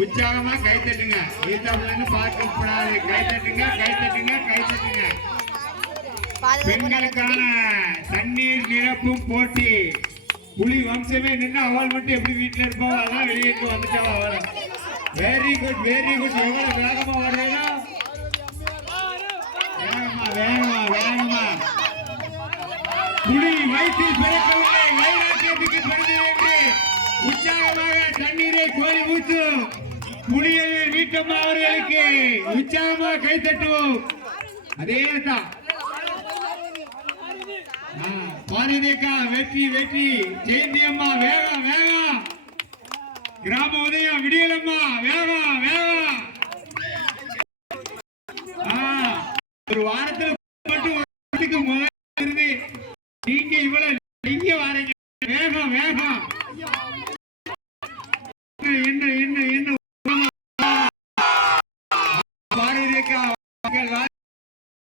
உற்சாகமா கை தட்டுங்க. ஈத்தாப்புலன்னு பார்க்கப்படாது கை தட்டுங்க கை தட்டுங்க கை தட்டுங்க. பெண்களுக்கான தண்ணீர் நிரப்பும் போட்டி. புலி வம்சமே நின்று அவள் மட்டும் எப்படி வீட்டுல இருப்பாவோ அதான் வெளியே வந்துட்டாவா அவளை வெரி குட் வெரி குட் எவ்வளவு வேகமா வர்றீங்களோ வேகமா வேகமா வேகமா. புலி வயிற்றில் பிறக்கவில்லை. கண்ணீரை தண்ணீரை கோரி ஊற்றும் புலிகளின் வீட்டம்மா அவர்களுக்கு உற்சாகமாக கை தட்டுவோம். அதே தான். பாரதியக்கா வெற்றி வெற்றி. ஜெயந்தி அம்மா வேகம் வேகம் கிராம உதயம் விடியலம்மா வேகம் வேகம் ஒரு வாரத்துல மட்டும் வாரத்துக்கு முதல்ல இருந்து நீங்க இவ்வளவு நீங்க வாரீங்க. வேகம் வேகம் என்ன என்ன என்ன பாரதியக்கா